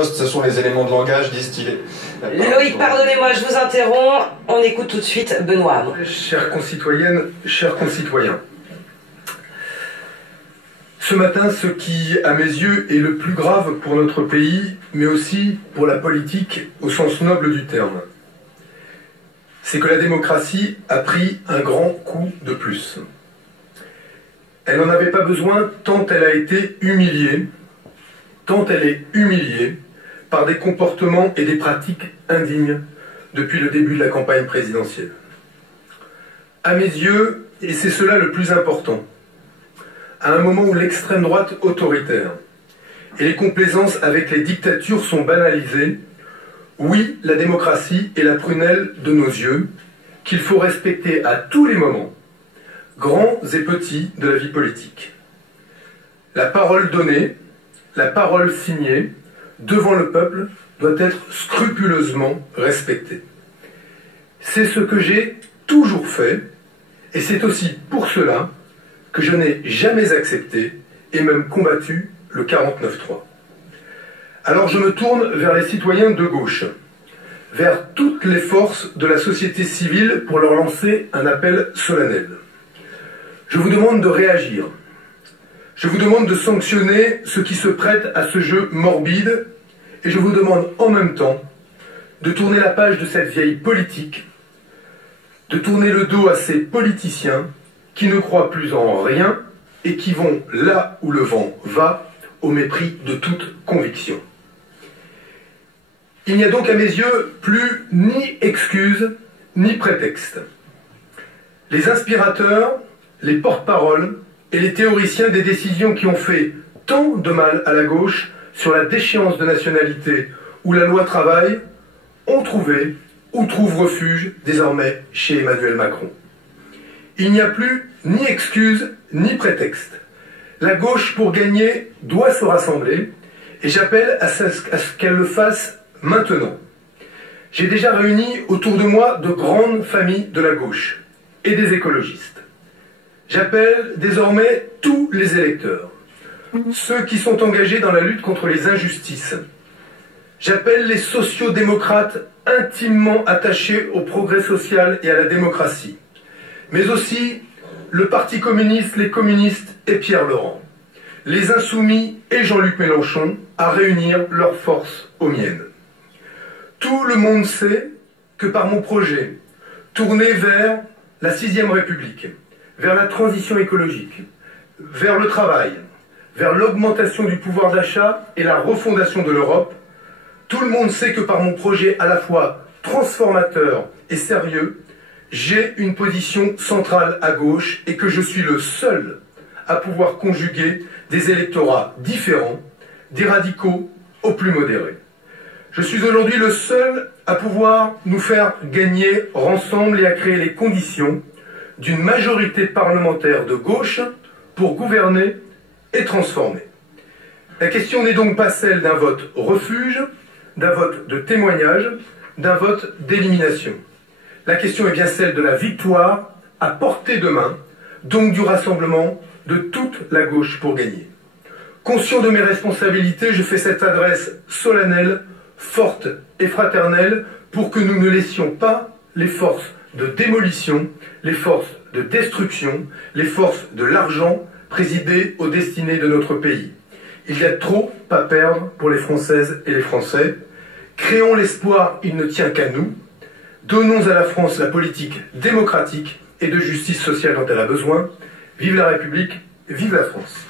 Ce sont les éléments de langage distillés. Loïc, pardonnez-moi, je vous interromps. On écoute tout de suite Benoît Hamon. Chères concitoyennes, chers concitoyens, ce matin, ce qui, à mes yeux, est le plus grave pour notre pays, mais aussi pour la politique au sens noble du terme, c'est que la démocratie a pris un grand coup de plus. Elle n'en avait pas besoin tant elle a été humiliée, tant elle est humiliée par des comportements et des pratiques indignes depuis le début de la campagne présidentielle. À mes yeux, et c'est cela le plus important, à un moment où l'extrême droite autoritaire et les complaisances avec les dictatures sont banalisées, oui, la démocratie est la prunelle de nos yeux, qu'il faut respecter à tous les moments, grands et petits de la vie politique. La parole donnée, la parole signée, devant le peuple, doit être scrupuleusement respectée. C'est ce que j'ai toujours fait, et c'est aussi pour cela que je n'ai jamais accepté et même combattu le 49-3. Alors je me tourne vers les citoyens de gauche, vers toutes les forces de la société civile pour leur lancer un appel solennel. Je vous demande de réagir. Je vous demande de sanctionner ceux qui se prêtent à ce jeu morbide et je vous demande en même temps de tourner la page de cette vieille politique, de tourner le dos à ces politiciens qui ne croient plus en rien et qui vont là où le vent va, au mépris de toute conviction. Il n'y a donc à mes yeux plus ni excuse ni prétexte. Les inspirateurs, les porte-paroles et les théoriciens des décisions qui ont fait tant de mal à la gauche sur la déchéance de nationalité ou la loi travail ont trouvé ou trouvent refuge désormais chez Emmanuel Macron. Il n'y a plus ni excuse ni prétexte. La gauche, pour gagner, doit se rassembler et j'appelle à ce qu'elle le fasse maintenant. J'ai déjà réuni autour de moi de grandes familles de la gauche et des écologistes. J'appelle désormais tous les électeurs, ceux qui sont engagés dans la lutte contre les injustices. J'appelle les sociodémocrates intimement attachés au progrès social et à la démocratie, mais aussi le Parti communiste, les communistes et Pierre Laurent, les Insoumis et Jean-Luc Mélenchon à réunir leurs forces aux miennes. Tout le monde sait que par mon projet, tourné vers la 6e République, vers la transition écologique, vers le travail, vers l'augmentation du pouvoir d'achat et la refondation de l'Europe, tout le monde sait que par mon projet à la fois transformateur et sérieux, j'ai une position centrale à gauche et que je suis le seul à pouvoir conjuguer des électorats différents, des radicaux aux plus modérés. Je suis aujourd'hui le seul à pouvoir nous faire gagner ensemble et à créer les conditions d'une majorité parlementaire de gauche pour gouverner et transformer. La question n'est donc pas celle d'un vote refuge, d'un vote de témoignage, d'un vote d'élimination. La question est bien celle de la victoire à portée de main, donc du rassemblement de toute la gauche pour gagner. Conscient de mes responsabilités, je fais cette adresse solennelle, forte et fraternelle pour que nous ne laissions pas les forces de démolition, les forces de destruction, les forces de l'argent présider aux destinées de notre pays. Il y a trop à perdre pour les Françaises et les Français. Créons l'espoir, il ne tient qu'à nous. Donnons à la France la politique démocratique et de justice sociale dont elle a besoin. Vive la République, vive la France.